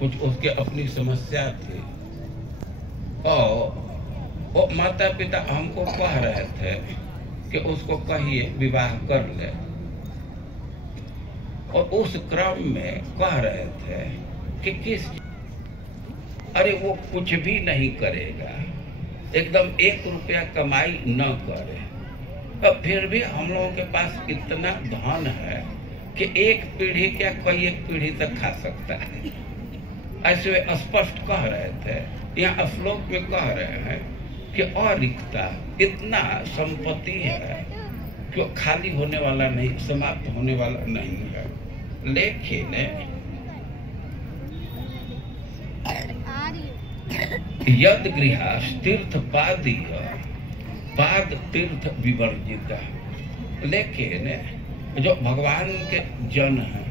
कुछ उसके अपनी समस्या थी, और वो माता पिता हमको कह रहे थे कि उसको कहिए विवाह कर ले, और उस क्रम में कह रहे थे कि अरे वो कुछ भी नहीं करेगा, एकदम 1 रुपया कमाई न करे, और फिर भी हम लोगों के पास इतना धन है कि एक पीढ़ी क्या कई एक पीढ़ी तक खा सकता है। ऐसे वे स्पष्ट कह रहे थे। यहाँ श्लोक में कह रहे हैं कि अरिक्ता, इतना संपत्ति है कि खाली होने वाला नहीं, समाप्त होने वाला नहीं है। लेकिन यद गृहस् तीर्थ पादीय पाद तीर्थ विवर्जित, लेकिन जो भगवान के जन हैं,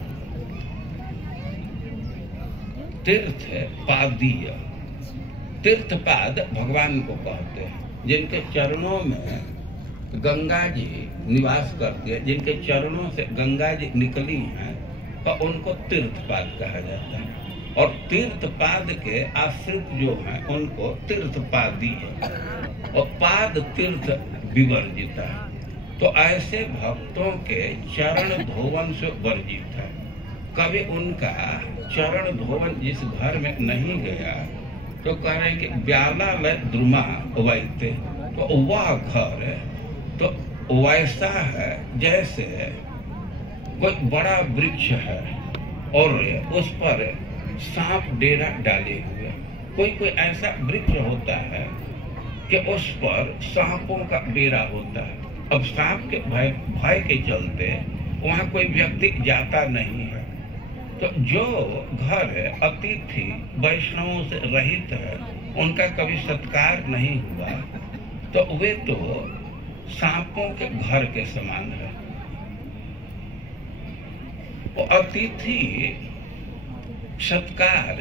तीर्थ पादीय, तीर्थपाद भगवान को कहते हैं, जिनके चरणों में गंगा जी निवास करती है, जिनके चरणों से गंगा जी निकली हैं, तो उनको तीर्थपाद कहा जाता है। और तीर्थपाद के आश्रित जो हैं उनको तीर्थपादी है, और पाद तीर्थ विवर्जित है। तो ऐसे भक्तों के चरण धोवन से वर्जित है। कभी उनका चरण धोवन जिस घर में नहीं गया तो कह रहे हैं कि ब्याला लय द्रुमा वैते, तो वह घर तो वैसा है जैसे कोई बड़ा वृक्ष है और उस पर सांप डेरा डाले हुए। कोई ऐसा वृक्ष होता है कि उस पर सांपों का डेरा होता है। अब सांप के भय के चलते वहाँ कोई व्यक्ति जाता नहीं है। तो जो घर अतिथि वैष्णवों से रहित है, उनका कभी सत्कार नहीं हुआ, तो वे तो सांपों के घर के समान है। वो अतिथि सत्कार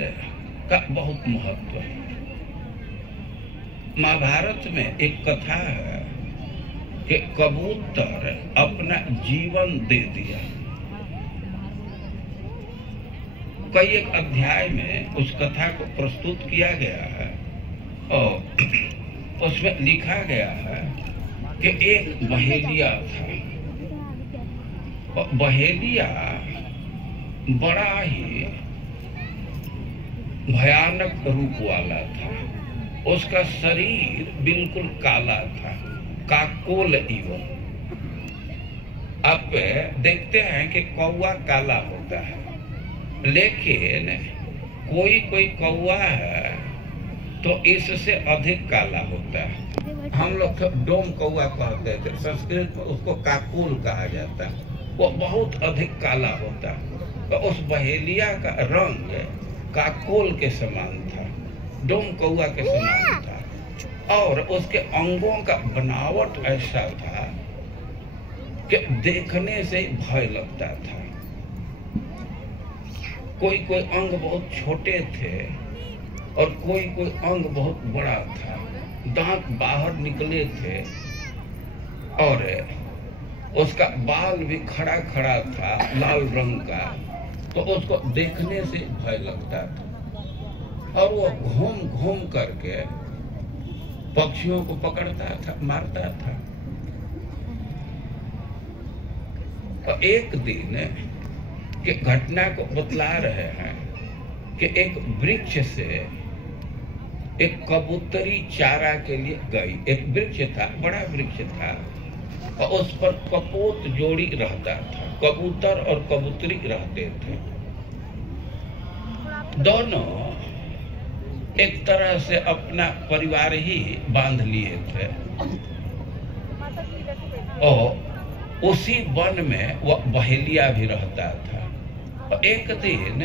का बहुत महत्व है। महाभारत में एक कथा है कि कबूतर अपना जीवन दे दिया। कई एक अध्याय में उस कथा को प्रस्तुत किया गया है और उसमें लिखा गया है कि एक बहेलिया था। बहेलिया बड़ा ही भयानक रूप वाला था। उसका शरीर बिल्कुल काला था, काकोल इवन। आप देखते हैं कि कौवा काला होता है, लेकिन कोई कौवा है तो इससे अधिक काला होता है। हम लोग तो डोम कौवा कहते थे, संस्कृत में उसको काकुल कहा जाता है। वो बहुत अधिक काला होता है। तो उस बहेलिया का रंग काकोल के समान था, डोम कौवा के समान था, और उसके अंगों का बनावट ऐसा था कि देखने से भय लगता था। कोई अंग बहुत छोटे थे और कोई अंग बहुत बड़ा था। दांत बाहर निकले थे और उसका बाल भी खड़ा था लाल रंग का, तो उसको देखने से भय लगता था। और वो घूम करके पक्षियों को पकड़ता था, मारता था। और एक दिन की घटना को बतला रहे हैं कि एक वृक्ष से एक कबूतरी चारा के लिए गई। एक वृक्ष था, बड़ा वृक्ष था, और उस पर कपोत जोड़ी रहता था। कबूतर और कबूतरी रहते थे। दोनों एक तरह से अपना परिवार ही बांध लिए थे, और उसी वन में वह बहेलिया भी रहता था। और एक दिन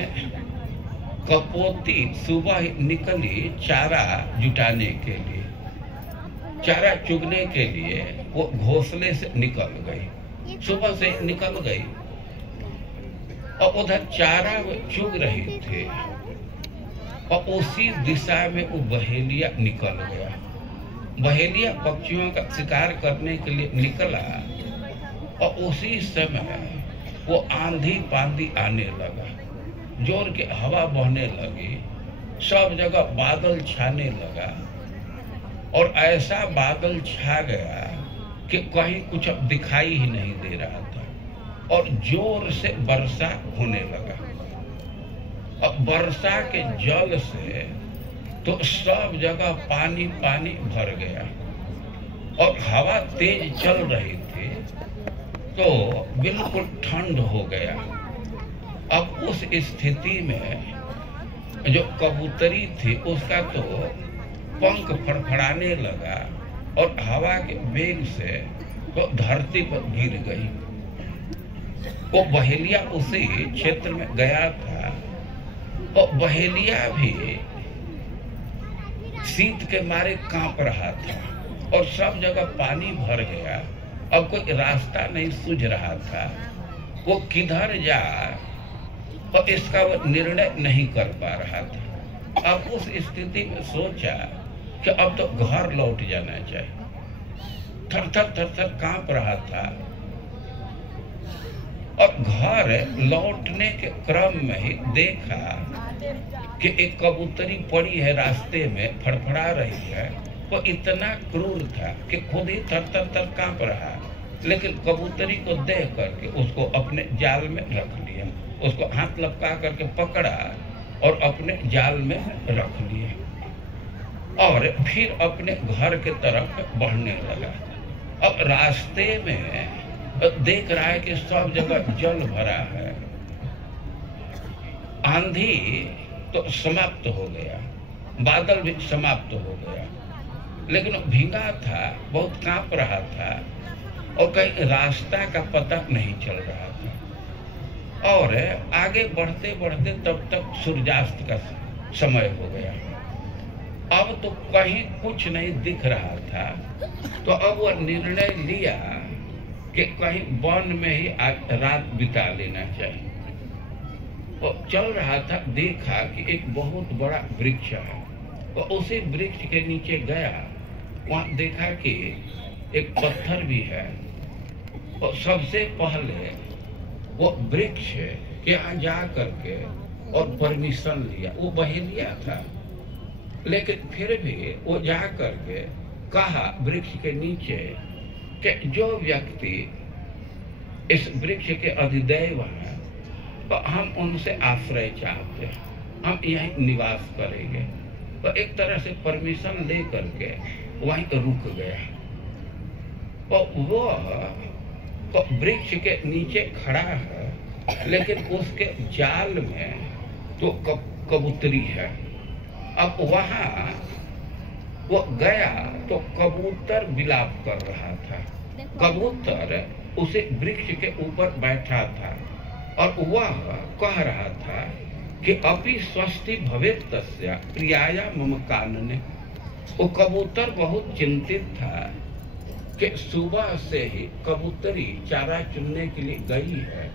कपोती सुबह निकली चारा जुटाने के लिए, चारा चुगने के लिए। वो घोंसले से निकल गई, सुबह से निकल गई, और उधर चारा वो चुग रही थी, और उसी दिशा में वो बहेलिया निकल गया। बहेलिया पक्षियों का शिकार करने के लिए निकला, और उसी समय वो आंधी पांधी आने लगा। जोर की हवा बहने लगी, सब जगह बादल छाने लगा और ऐसा बादल छा गया कि कहीं कुछ अब दिखाई ही नहीं दे रहा था और जोर से वर्षा होने लगा। अब वर्षा के जल से तो सब जगह पानी पानी भर गया और हवा तेज चल रही थी तो बिल्कुल ठंड हो गया। अब उस स्थिति में जो कबूतरी थी उसका तो पंख फड़फड़ाने लगा और हवा के वेग से वो धरती पर गिर गई। वो बहेलिया उसी क्षेत्र में गया था और बहेलिया भी शीत के मारे कांप रहा था और सब जगह पानी भर गया। अब कोई रास्ता नहीं सूझ रहा था, वो किधर जाए और इसका वो निर्णय नहीं कर पा रहा था। अब उस स्थिति में सोचा कि अब तो घर लौट जाना चाहिए। थर थर कांप रहा था और घर लौटने के क्रम में ही देखा कि एक कबूतरी पड़ी है रास्ते में, फड़फड़ा रही है। वो इतना क्रूर था कि खुद ही थर थर कांप रहा, लेकिन कबूतरी को देख करके उसको अपने जाल में रख लिया, उसको हाथ लपका करके पकड़ा और अपने जाल में रख लिया और फिर अपने घर के तरफ बढ़ने लगा। अब रास्ते में देख रहा है कि सब जगह जल भरा है। आंधी तो समाप्त हो गया, बादल भी समाप्त हो गया, लेकिन भीगा था, बहुत कांप रहा था और कहीं रास्ता का पता नहीं चल रहा था। और आगे बढ़ते बढ़ते तब तक सूर्यास्त का समय हो गया। अब तो कहीं कुछ नहीं दिख रहा था, तो अब वह निर्णय लिया कि कहीं वन में ही आज रात बिता लेना चाहिए। तो चल रहा था, देखा कि एक बहुत बड़ा वृक्ष है, तो उसी वृक्ष के नीचे गया। वहां देखा कि एक पत्थर भी है और सबसे पहले वो वृक्ष के यहाँ जा करके और परमिशन लिया। वो बहेलिया था, लेकिन फिर भी वो जा करके कहा वृक्ष के नीचे कि जो व्यक्ति इस वृक्ष के अधिदैव हैं तो हम उनसे आश्रय चाहते हैं, हम यहीं निवास करेंगे। तो एक तरह से परमिशन ले करके वहीं रुक गया। तो वो तो वृक्ष के नीचे खड़ा है, लेकिन उसके जाल में तो कबूतरी है। अब वहां वो गया तो कबूतर विलाप कर रहा था। कबूतर उसे वृक्ष के ऊपर बैठा था और वह कह रहा था कि अपि स्वस्ति भवेत् तस्य प्रियाया मम कानने। वो कबूतर बहुत चिंतित था कि सुबह से ही कबूतरी चारा चुनने के लिए गई है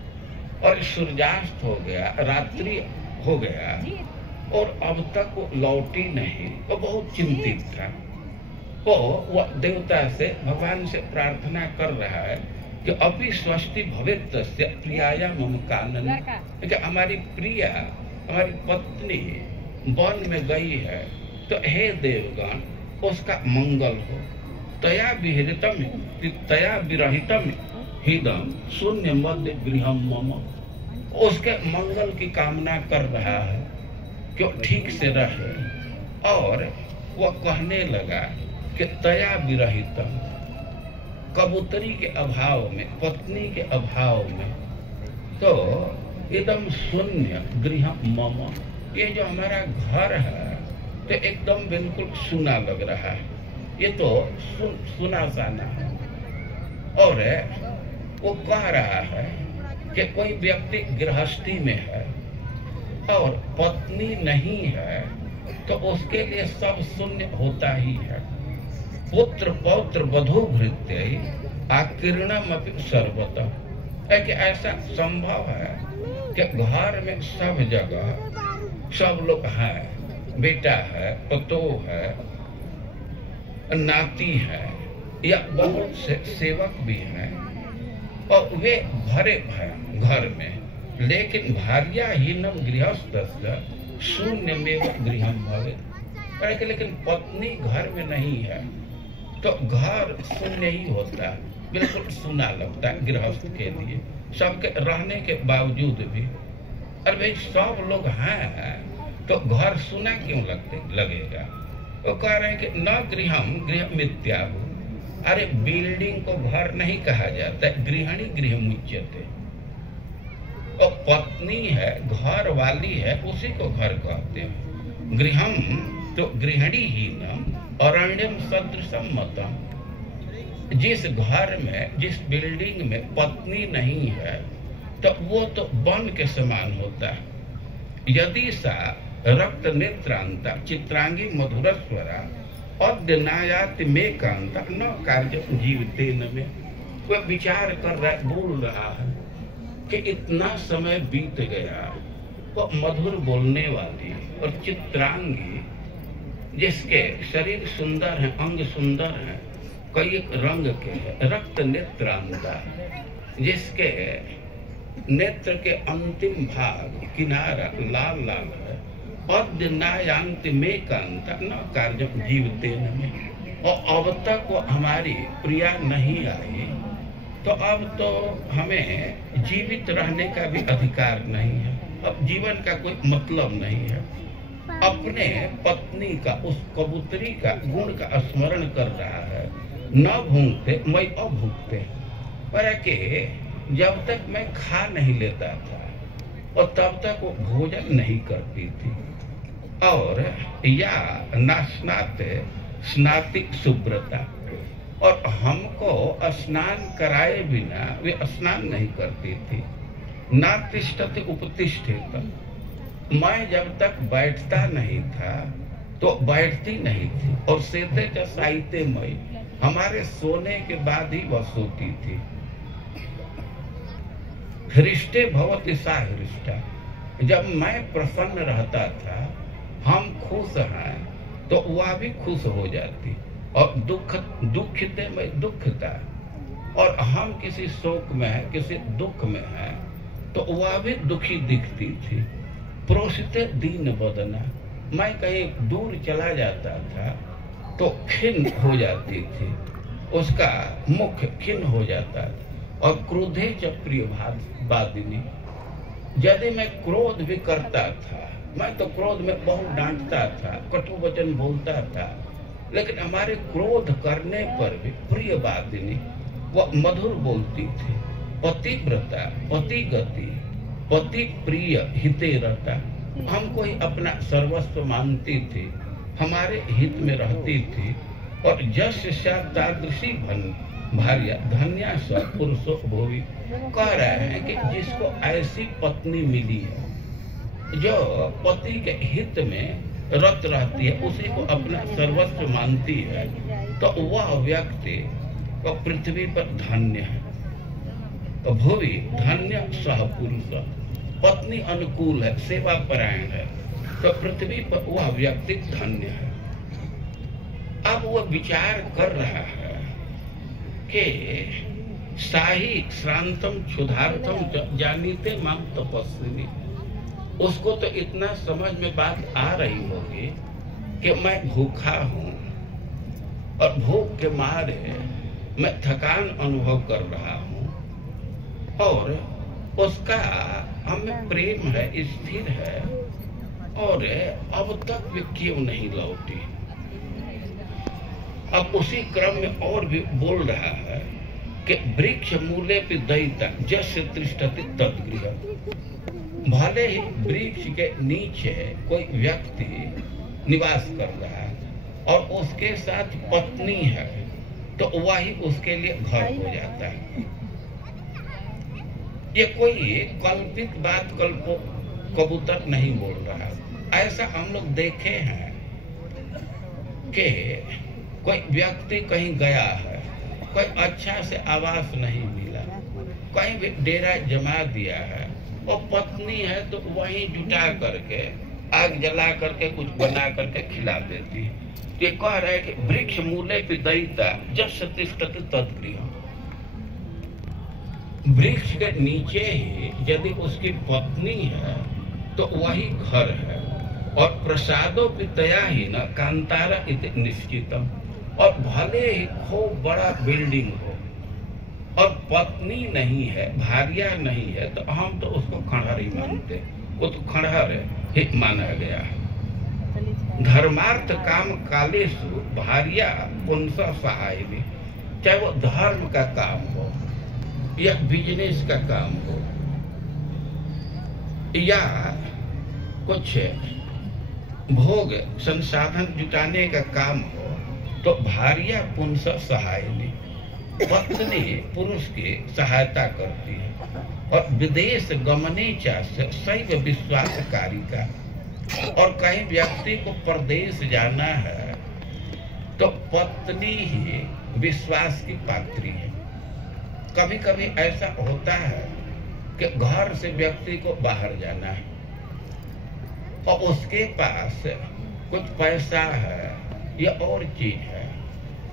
और सूर्यास्त हो गया, रात्रि हो गया और अब तक वो लौटी नहीं। तो बहुत चिंतित था। वो वह देवता से, भगवान से प्रार्थना कर रहा है कि अपि स्वस्ति भवेत् तस्य प्रियाया मम कानने, कि हमारी प्रिया, हमारी पत्नी वन में गई है, तो हे देवगण उसका मंगल हो। तया विरहितम हिदम शून्य मध्य गृहम मम। उसके मंगल की कामना कर रहा है कि ठीक से रहे। और वह कहने लगा कि तया विरहितम, कबूतरी के अभाव में, पत्नी के अभाव में, तो एकदम शून्य गृह मम, ये जो हमारा घर है तो एकदम बिल्कुल सुना लग रहा है, ये तो सुना साना है। और वो कह रहा है कि कोई व्यक्ति गृहस्थी में है और पत्नी नहीं है तो उसके लिए सब शून्य होता ही है। पुत्र पौत्र वधू भृत्य आकीर्णम अपि सर्वतः, है कि ऐसा संभव है कि घर में सब जगह सब लोग हैं, बेटा है, पतोह है, नाती है या बहुत से सेवक भी हैं और वे भरे हैं घर में, लेकिन भार्याहीनम गृहस्थस्य शून्यमेव गृहम भवेत्। लेकिन पत्नी घर में नहीं है तो घर शून्य ही होता है, बिल्कुल सुना लगता है गृहस्थ के लिए, सबके रहने के बावजूद भी। अरे भाई सब लोग हैं तो घर सुना क्यों लगेगा? वो कह रहे हैं कि न गृहम गृह मिथ्याहु। अरे बिल्डिंग को घर नहीं कहा जाता, गृहिणी गृह मुच्यते। और पत्नी है, घर वाली है, उसी को घर कहते हैं। गृहम तो गृहिणी ही न अरण्यम सदृशम मतम। जिस घर में, जिस बिल्डिंग में पत्नी नहीं है तो वो तो वन के समान होता है। यदि सा रक्त नेत्रांता चित्रांगी मधुरस्वरा अद्यनायाति में कांता न कार्य जीवते न में। वह विचार कर रहा है, बोल रहा है कि इतना समय बीत गया, वो मधुर बोलने वाली और चित्रांगी, जिसके शरीर सुंदर है, अंग सुंदर है, कई एक रंग के है, रक्त नेत्रांता, जिसके नेत्र के अंतिम भाग किनारा लाल लाल है, अद्यनायांति में कांता न कार्य जीवते न में। और अब तक वो हमारी प्रिया नहीं आई तो अब तो हमें जीवित रहने का भी अधिकार नहीं है, अब जीवन का कोई मतलब नहीं है। अपने पत्नी का, उस कबूतरी का गुण का स्मरण कर रहा है। न भूखते मैं अभूखते, पर कि जब तक मैं खा नहीं लेता था और तब तक वो भोजन नहीं करती थी। और या नास्नाते स्नाति सुब्रता, और हमको स्नान कराए बिना वे स्नान नहीं करती थी। ना तिष्ठति उपतिष्ठित, मैं जब तक बैठता नहीं था तो बैठती नहीं थी। और सेते च साहित्य मई, हमारे सोने के बाद ही वह सोती थी। हृष्टे भवति सा हृष्टा, जब मैं प्रसन्न रहता था, हम खुश हैं तो वह भी खुश हो जाती। और दुखते में दुखता, और हम किसी शोक में है, किसी दुख में है तो वह भी दुखी दिखती थी। प्रोषित दीन बदना, मैं कहीं दूर चला जाता था तो खिन्न हो जाती थी, उसका मुख खिन्न हो जाता था। और क्रोधे च प्रिय बादिनी, यदि मैं क्रोध भी करता था, मैं तो क्रोध में बहुत डांटता था, कटु वचन बोलता था, लेकिन हमारे क्रोध करने पर भी प्रिय बादिनी, वह मधुर बोलती थी। पतिव्रता, पति गति, पति प्रिय हिते रहता, हमको ही अपना सर्वस्व मानती थी, हमारे हित में रहती थी। और जस्य तादृशी भार्या धन्या स पुरुषो भोवी, कह रहे हैं कि जिसको ऐसी पत्नी मिली है जो पति के हित में रत रहती है, उसी को अपना सर्वस्व मानती है, तो वह व्यक्ति को पृथ्वी पर धन्य है। तो भूवि धन्य सह पुरुष, पत्नी अनुकूल है, सेवा परायण है, तो पृथ्वी पर वह व्यक्ति धन्य है। अब वह विचार कर रहा है कि साही श्रांतम क्षुधार्थम जानीते माम तपस्विनी, उसको तो इतना समझ में बात आ रही होगी कि मैं भूखा हूँ और भूख के मारे मैं थकान अनुभव कर रहा हूँ, और उसका हमें प्रेम है, स्थिर है, और अब तक भी क्यों नहीं लौटी। अब उसी क्रम में और भी बोल रहा है कि वृक्ष मूले पे दयिता जस्य तिष्ठति तद्गृह, भले ही वृक्ष के नीचे कोई व्यक्ति निवास कर रहा है और उसके साथ पत्नी है, तो वही उसके लिए घर हो जाता है। ये कोई कल्पित बात कबूतर नहीं बोल रहा, ऐसा हम लोग देखे हैं कि कोई व्यक्ति कहीं गया है, कोई अच्छा से आवास नहीं मिला, कहीं भी डेरा जमा दिया है, और पत्नी है तो वहीं जुटा करके आग जला करके कुछ बना करके खिला देती है। ये कह रहे हैं कि वृक्ष मूले पे दयिता जस्य तिष्ठति तद्गृह, वृक्ष के नीचे ही यदि उसकी पत्नी है तो वही घर है। और प्रसादो पितया ही न कांतारा इति निश्चितम। और भले ही खूब बड़ा बिल्डिंग हो और पत्नी नहीं है, भार्या नहीं है, तो हम तो उसको खंडहर ही मानते, वो तो खंडहर ही माना गया है। धर्मार्थ काम कालेषु भार्या पुंस सहायिनी। चाहे वो धर्म का काम हो या बिजनेस का काम हो या कुछ भोग संसाधन जुटाने का काम हो, तो भार्या पुंस सहायिनी, पत्नी पुरुष की सहायता करती है। और विदेश गमने चाहे शैव विश्वासकारी का। और कहीं व्यक्ति को परदेश जाना है तो पत्नी ही विश्वास की पात्री है। कभी कभी ऐसा होता है कि घर से व्यक्ति को बाहर जाना है और उसके पास कुछ पैसा है या और चीज है,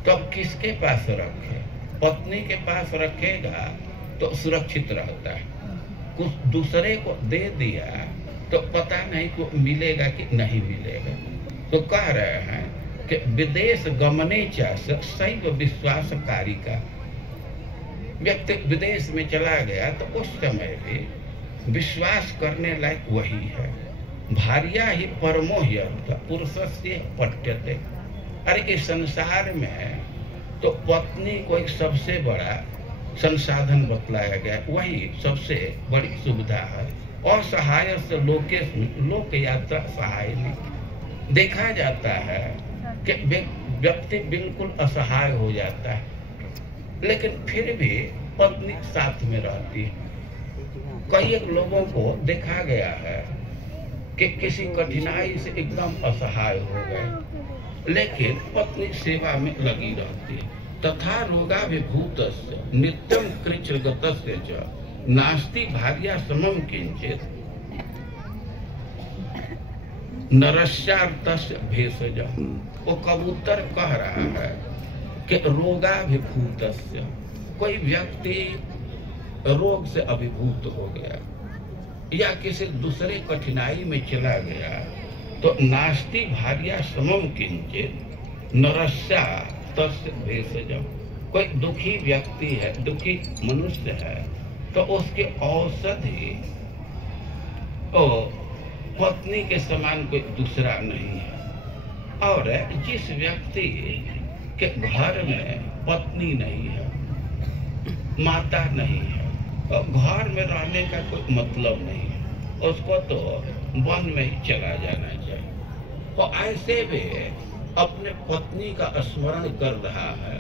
तो अब किसके पास रखे? पत्नी के पास रखेगा तो सुरक्षित रहता है। कुछ दूसरे को दे दिया तो पता नहीं को मिलेगा कि नहीं मिलेगा। तो कह रहे हैं कि विदेश गमने चाहे शैव विश्वासकारी का। व्यक्ति विदेश में चला गया तो उस समय भी विश्वास करने लायक वही है। भार्या ही परमो ह्यर्थ पुरुषस्य पठ्यते। अरे इस संसार में तो पत्नी को एक सबसे बड़ा संसाधन बतलाया गया, वही सबसे बड़ी सुविधा है। और सहाय से लोक यात्रा सहाय नहीं। देखा जाता है कि व्यक्ति बिल्कुल असहाय हो जाता है, लेकिन फिर भी पत्नी साथ में रहती है। कई लोगों को देखा गया है कि किसी कठिनाई से एकदम असहाय हो गए, लेकिन पत्नी सेवा में लगी रहती है। तथा रोगाभिभूतस्य नित्यं कृच्छ्रगतस्य च नास्ति भार्या समम किंचित नरस्यार्थस्य भेषजम्। वो कबूतर कह रहा है कि रोगाभिभूतस्य, कोई व्यक्ति रोग से अभिभूत हो गया या किसी दूसरे कठिनाई में चला गया तो नास्ति भार्या समम किंचित नरस्या तस्य भेषजम्। कोई दुखी व्यक्ति है, दुखी मनुष्य है, तो उसके औषधि तो पत्नी के समान कोई दूसरा नहीं है। और जिस व्यक्ति के घर में पत्नी नहीं है, माता नहीं है, तो घर में रहने का कोई मतलब नहीं है, उसको तो वन में ही चला जाना चाहिए। तो ऐसे में अपने पत्नी का स्मरण कर रहा है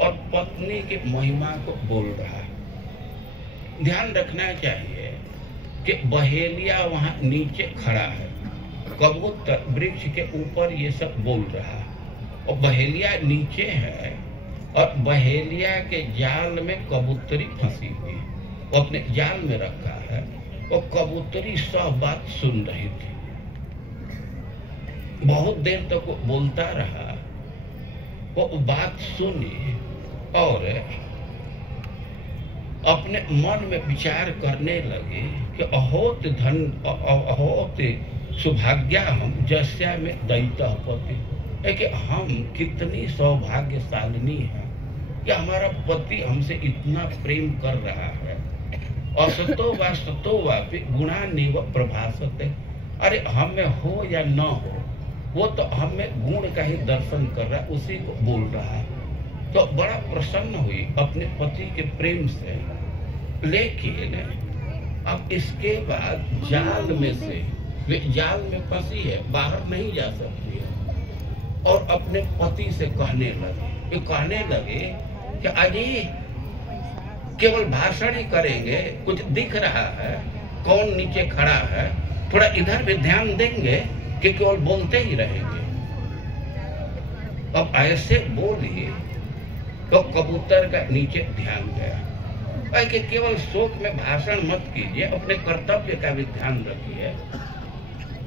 और पत्नी की महिमा को बोल रहा है। ध्यान रखना चाहिए कि बहेलिया वहां नीचे खड़ा है, कबूतर वृक्ष के ऊपर ये सब बोल रहा है, और बहेलिया नीचे है और बहेलिया के जाल में कबूतरी फंसी हुई है, वो अपने जाल में रखा है। वो कबूतरी सब बात सुन रही थी। बहुत देर तक तो वो बोलता रहा, वो बात सुनी और अपने मन में विचार करने लगे कि अहोत धन अहोत सौभाग्या हम जस्या में दैत्य पति है, कि हम कितनी सौभाग्यशालिनी हैं कि हमारा पति हमसे इतना प्रेम कर रहा है। असतो वा सतो वापि गुणान्नेव प्रभासते। अरे हमें हो या न हो, वो तो हमें गुण का ही दर्शन कर रहा है, उसी को बोल रहा है। तो बड़ा प्रसन्न हुई अपने पति के प्रेम से। लेकिन अब इसके बाद जाल में से, वे जाल में फंसी है, बाहर नहीं जा सकती है, और अपने पति से कहने लगे कि अजी केवल भाषण ही करेंगे, कुछ दिख रहा है, कौन नीचे खड़ा है, थोड़ा इधर भी ध्यान देंगे कि केवल बोलते ही रहेंगे। अब ऐसे बोलिए तो कबूतर का नीचे ध्यान गया कि केवल शोक में भाषण मत कीजिए, अपने कर्तव्य का भी ध्यान रखिए।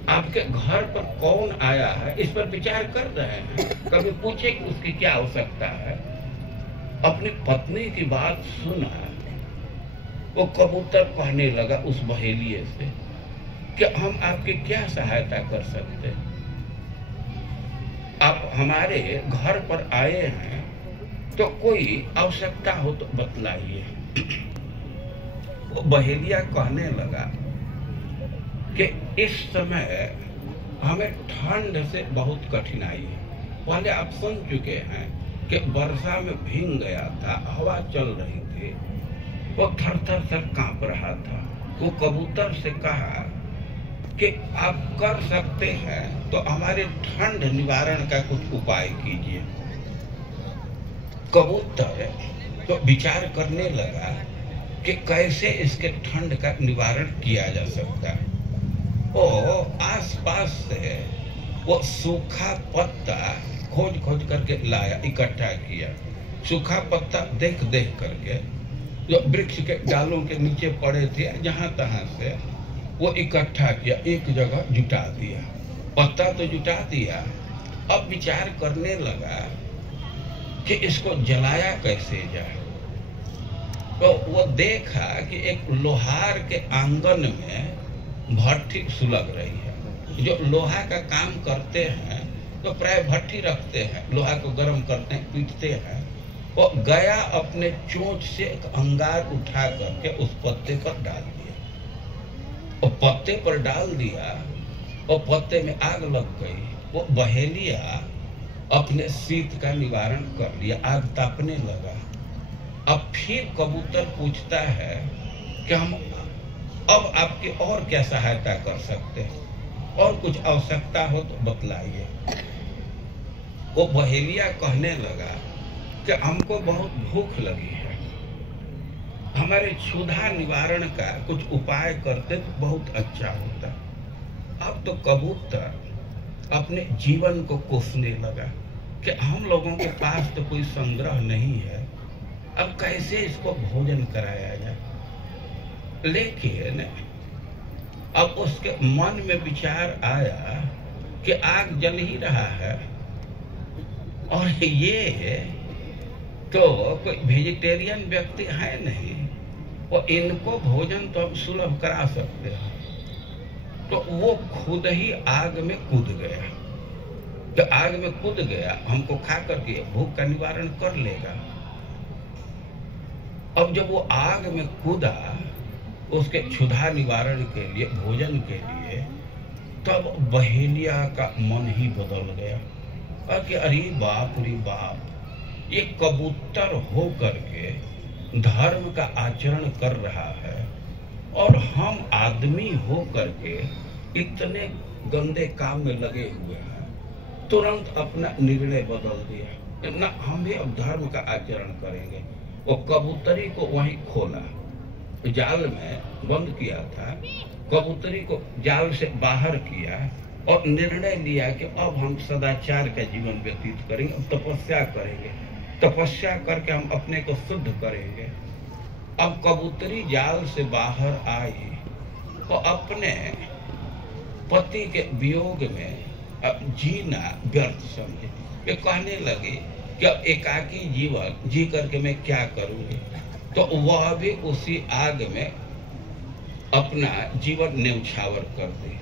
आपके घर पर कौन आया है इस पर विचार कर रहे हैं, कभी पूछे कि उसकी क्या आवश्यकता है। अपनी पत्नी की बात सुना वो कबूतर कहने लगा उस बहेलिए से कि हम आपकी क्या सहायता कर सकते हैं? आप हमारे घर पर आए हैं तो कोई आवश्यकता हो तो बतलाइए। वो बहेलिया कहने लगा कि इस समय हमें ठंड से बहुत कठिनाई है। पहले आप सुन चुके हैं कि वर्षा में भीग गया था, हवा चल रही थी, वो थर थर थर कांप रहा था। वो कबूतर से कहा कि आप कर सकते हैं तो हमारे ठंड निवारण का कुछ उपाय कीजिए। कबूतर तो विचार करने लगा कि कैसे इसके ठंड का निवारण किया जा सकता है। वो आसपास से वो सूखा पत्ता खोज खोज करके लाया, इकट्ठा किया। सूखा पत्ता देख देख करके जो वृक्ष के डालों के नीचे पड़े थे जहां तहां से वो इकट्ठा किया, एक जगह जुटा दिया। पत्ता तो जुटा दिया, अब विचार करने लगा कि इसको जलाया कैसे जाए। तो वो देखा कि एक लोहार के आंगन में भट्ठी सुलग रही है। जो लोहा का काम करते हैं तो प्राय भट्ठी रखते हैं, लोहा को गर्म करते हैं, पीटते हैं। वो गया अपने चोंच से एक अंगार उठा करके उस पत्ते पर डाल दिया। वो पत्ते पर डाल दिया और पत्ते में आग लग गई। वो बहेलिया अपने शीत का निवारण कर लिया, आग तापने लगा। अब फिर कबूतर पूछता है कि हम अब आपकी और क्या सहायता कर सकते हैं, और कुछ आवश्यकता हो तो बतलाइए। वो बहेलिया कहने लगा कि हमको बहुत भूख लगी है, हमारे क्षुधा निवारण का कुछ उपाय करते तो बहुत अच्छा होता। अब तो कबूतर अपने जीवन को कोसने लगा कि हम लोगों के पास तो कोई संग्रह नहीं है, अब कैसे इसको भोजन कराया जाए। लेकिन अब उसके मन में विचार आया कि आग जल ही रहा है और ये तो कोई वेजिटेरियन व्यक्ति है नहीं, और इनको भोजन तो हम सुलभ करा सकते हैं। तो वो खुद ही आग में कूद गया। तो आग में कूद गया, हमको खा करके भूख का निवारण कर लेगा। अब जब वो आग में कूदा उसके क्षुधा निवारण के लिए, भोजन के लिए, तब बहेलिया का मन ही बदल गया और कि अरे बाप रे बाप, ये कबूतर हो करके धर्म का आचरण कर रहा है और हम आदमी हो करके इतने गंदे काम में लगे हुए हैं। तुरंत अपना निर्णय बदल दिया, ना हम भी अब धर्म का आचरण करेंगे। वो कबूतरी को वहीं खोला, जाल में बंद किया था, कबूतरी को जाल से बाहर किया और निर्णय लिया कि अब हम सदाचार का जीवन व्यतीत करेंगे, अब तपस्या करेंगे, तपस्या करके हम अपने को शुद्ध करेंगे। अब कबूतरी जाल से बाहर आई तो अपने पति के वियोग में अब जीना व्यर्थ समझे। वे कहने लगे कि अब एकाकी जीवन जी करके मैं क्या करूंगी। तो वह भी उसी आग में अपना जीवन न्यौछावर कर दी।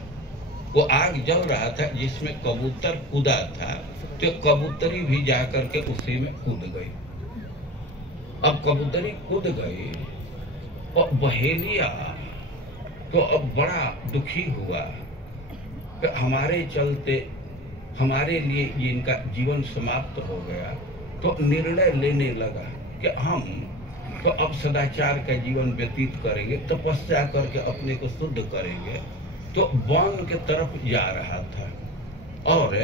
वो आग जल रहा था जिसमें कबूतर कूदा था, तो कबूतरी भी जाकर के उसी में कूद गई। अब कबूतरी कूद गई और बहेलिया तो अब बड़ा दुखी हुआ कि हमारे चलते हमारे लिए ये इनका जीवन समाप्त हो गया। तो निर्णय लेने लगा कि हम तो अब सदाचार का जीवन व्यतीत करेंगे, तपस्या करके अपने को शुद्ध करेंगे। तो वन के तरफ जा रहा था और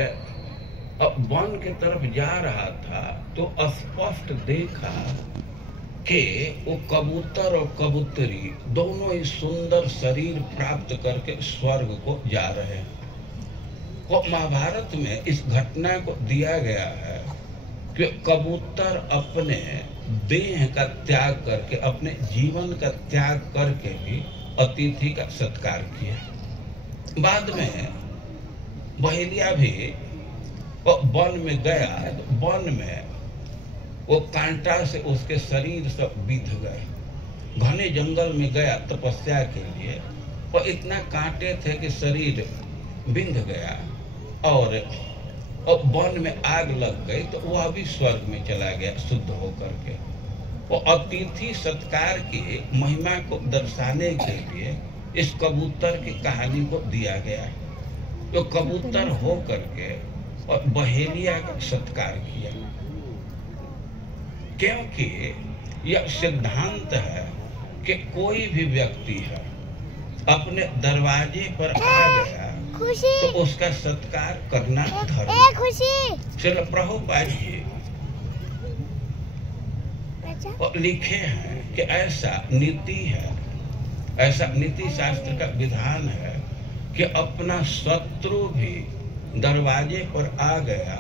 अब वन के तरफ जा रहा था तो स्पष्ट देखा कि वो कबूतर और कबूतरी दोनों ही सुंदर शरीर प्राप्त करके स्वर्ग को जा रहे हैं। वो महाभारत में इस घटना को दिया गया है कि कबूतर अपने देह का त्याग करके, अपने जीवन का त्याग करके भी अतिथि का सत्कार किया। बाद में बहेलिया भी वन में गया, वन में वो कांटा से उसके शरीर सब बिध गए घने जंगल में गया तपस्या के लिए, और इतना कांटे थे कि शरीर बिंध गया, और वन में आग लग गई तो वह भी स्वर्ग में चला गया शुद्ध होकर के। वो अतिथि सत्कार की महिमा को दर्शाने के लिए इस कबूतर की कहानी को दिया गया। तो कबूतर हो करके और बहेलिया का सत्कार किया, क्योंकि यह सिद्धांत है कि कोई भी व्यक्ति है अपने दरवाजे पर आ गया तो उसका सत्कार करना धर्म। श्रील प्रभुपाद जी लिखे हैं कि ऐसा नीति है, ऐसा नीति शास्त्र का विधान है कि अपना शत्रु भी दरवाजे पर आ गया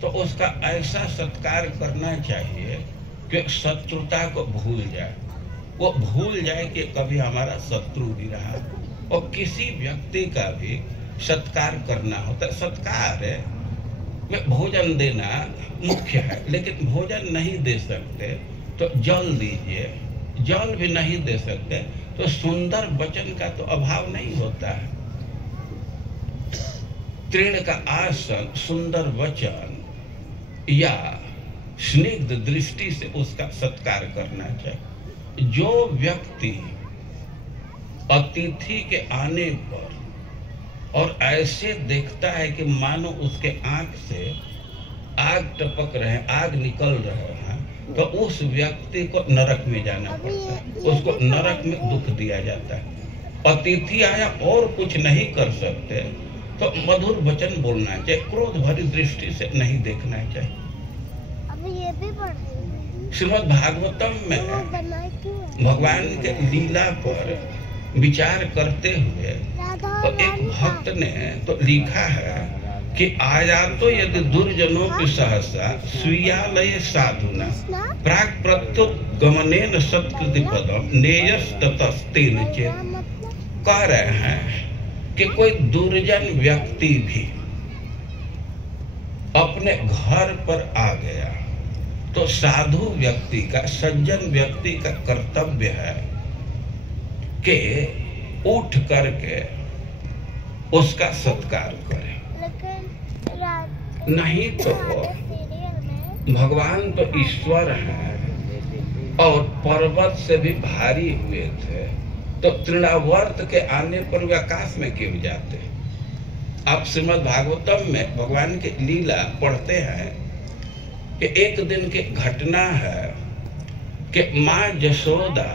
तो उसका ऐसा सत्कार करना चाहिए कि शत्रुता को भूल जाए, वो भूल जाए कि कभी हमारा शत्रु भी रहा। और किसी व्यक्ति का भी सत्कार करना होता है। सत्कार में भोजन देना मुख्य है, लेकिन भोजन नहीं दे सकते तो जल दीजिए, जल भी नहीं दे सकते तो सुंदर वचन का तो अभाव नहीं होता है। तृण का आसन, सुंदर वचन या स्निग्ध दृष्टि से उसका सत्कार करना चाहिए। जो व्यक्ति अतिथि के आने पर और ऐसे देखता है कि मानो उसके आंख से आग टपक रहे, आग निकल रहे हैं, तो उस व्यक्ति को नरक में जाना पड़ता है, उसको नरक में दुख दिया जाता है। अतिथि आया और कुछ नहीं कर सकते तो मधुर वचन बोलना चाहिए, क्रोध भरी दृष्टि से नहीं देखना चाहिए। श्रीमद् भागवतम में भगवान के लीला पर विचार करते हुए तो एक भक्त ने तो लिखा है कि आया तो यदि दुर्जनों की सहसा स्वीयालय साधुना प्राक प्रत्युगमनेन सत्कृति पदम नेयस ततस्तेन चेत्। कह रहे हैं कि कोई दुर्जन व्यक्ति भी अपने घर पर आ गया तो साधु व्यक्ति का, सज्जन व्यक्ति का कर्तव्य है कि उठ करके उसका सत्कार करे। नहीं तो भगवान तो ईश्वर है और पर्वत से भी भारी हुए थे, तो तृणावर्त के आने पर वे आकाश में क्यों जाते? आप श्रीमद् भागवतम में भगवान की लीला पढ़ते हैं कि एक दिन की घटना है कि माँ यशोदा